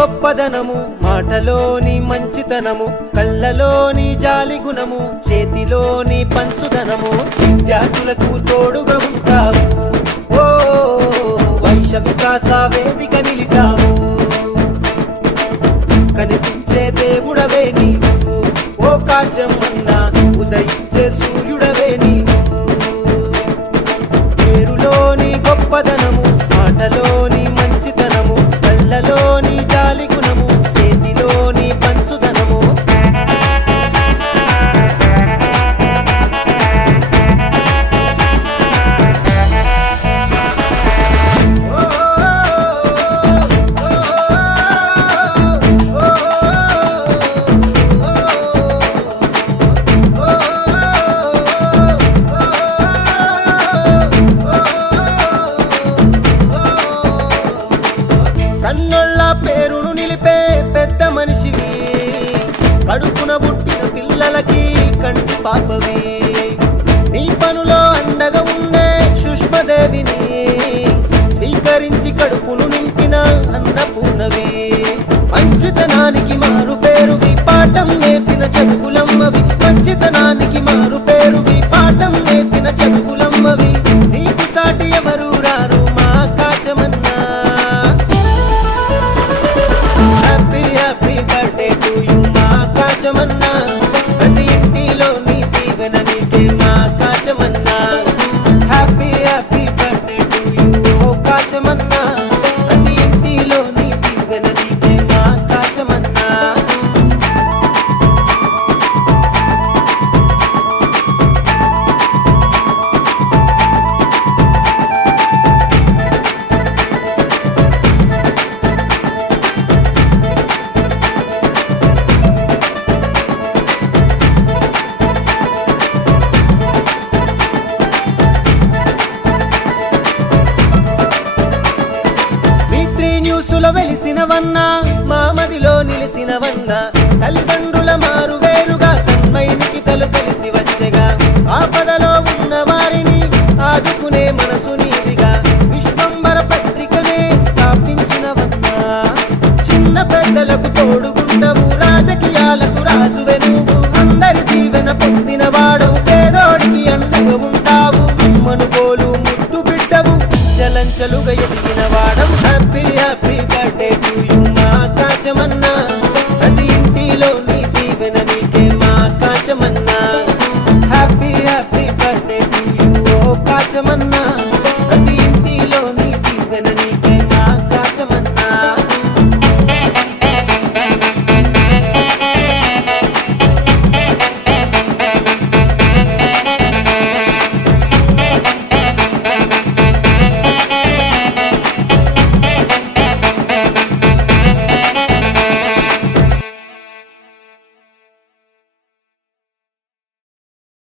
గొప్పదనము మాటలోని మంచితనము కళ్ళలోని జాలి గుణము చేతిలోని పంచుదనము విద్యార్థులకు తోడుగా ఉంటావు ఓ వైశ్య వికాస వేదిక నిలిటావు కనిపించే దేవుడవే నీవు ఓ కాచమన్నా ఉదయించే సూర్యుడవే నీవు పేరులోని గొప్పదనము మాటలోని మంచితనము కళ్ళలోని జాలి గుణము చేతిలోని పంచుదనము కన్నొళ్ళ పేరును నిలిపే పెద్ద మనిషివి కడుపున పుట్టిన పిల్లలకి కంటి పాపవి నీ పనులో అండగా ఉండే సుష్మదేవిని స్వీకరించి కడుపును నింపిన అన్నపూర్ణవి మంచితనానికి మారు పేరువి పాఠం నేర్పిన చదువులమ్మవి మంచితనానికి మారు పేరువి పాఠం నేర్పిన చదువులమ్మవి నీకు సాటి ఎవరు రారు మా కాచమన్నా హ్యాపీ బర్త్డే టు యు మా కాచమన్నా ప్రతి ఇంటిలో నీ దీవెన నీకే మా కాచమన్నా హ్యాపీ బర్త్డే టు యు ఓ కాచమన్నా ప్రతి ఇంటిలో నీ దీవెన నీకే మా కాచమన్నా న్యూసుల వెలిసినవన్నా మామదిలో నిలిసినవన్నా తల్లిదండ్రుల మారు వేరుగా తన్మైనికి తలు కలిసి వచ్చెగా ఆపదలో ఉన్న వారిని ఆదుకునే మనసు నీదిగా విశ్వంబర పత్రికనే స్థాపించినవన్నా చిన్న పెద్దలకు తోడుగుండవు రాజకీయాలకు రాజువే నువ్వు అందరి దీవెన పొందిన వాడవు పేదోడికి అండగా ఉంటావు అమ్మను పోలు ముద్దు బిడ్డవు చలంచలుగా ఎదిగిన వాడ